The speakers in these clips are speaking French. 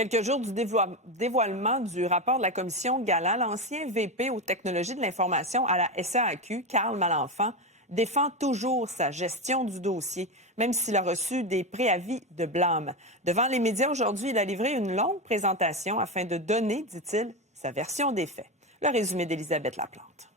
Quelques jours du dévoilement du rapport de la commission Galland, l'ancien VP aux technologies de l'information à la SAAQ, Carl Malenfant, défend toujours sa gestion du dossier, même s'il a reçu des préavis de blâme. Devant les médias aujourd'hui, il a livré une longue présentation afin de donner, dit-il, sa version des faits. Le résumé d'Élisabeth Laplante.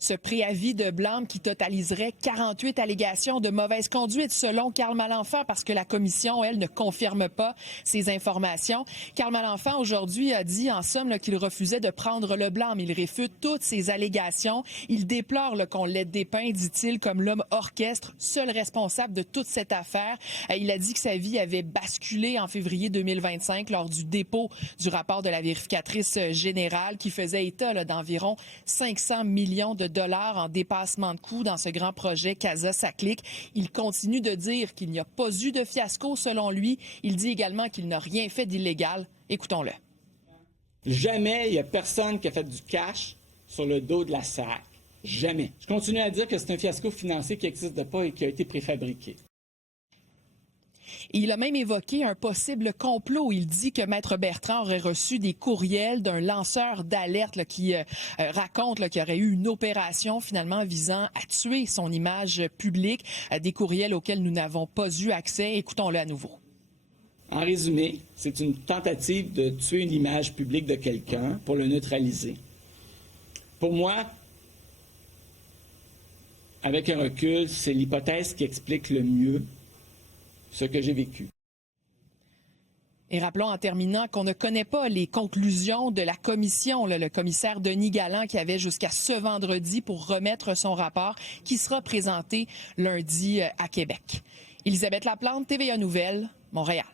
Ce préavis de blâme qui totaliserait 48 allégations de mauvaise conduite selon Carl Malenfant, parce que la commission, elle, ne confirme pas ces informations. Carl Malenfant, aujourd'hui, a dit en somme qu'il refusait de prendre le blâme. Il réfute toutes ces allégations. Il déplore qu'on l'ait dépeint, dit-il, comme l'homme orchestre, seul responsable de toute cette affaire. Il a dit que sa vie avait basculé en février 2025 lors du dépôt du rapport de la vérificatrice générale qui faisait état d'environ 500 millions de dollars en dépassement de coûts dans ce grand projet Casa-Saclic. Il continue de dire qu'il n'y a pas eu de fiasco selon lui. Il dit également qu'il n'a rien fait d'illégal. Écoutons-le. Jamais il n'y a personne qui a fait du cash sur le dos de la SAC. Jamais. Je continue à dire que c'est un fiasco financier qui n'existe pas et qui a été préfabriqué. Il a même évoqué un possible complot. Il dit que Maître Bertrand aurait reçu des courriels d'un lanceur d'alerte qui raconte qu'il y aurait eu une opération finalement visant à tuer son image publique, des courriels auxquels nous n'avons pas eu accès. Écoutons-le à nouveau. En résumé, c'est une tentative de tuer une image publique de quelqu'un pour le neutraliser. Pour moi, avec un recul, c'est l'hypothèse qui explique le mieux ce que j'ai vécu. Et rappelons en terminant qu'on ne connaît pas les conclusions de la commission, le commissaire Denis Galland qui avait jusqu'à ce vendredi pour remettre son rapport qui sera présenté lundi à Québec. Élisabeth Laplante, TVA Nouvelles, Montréal.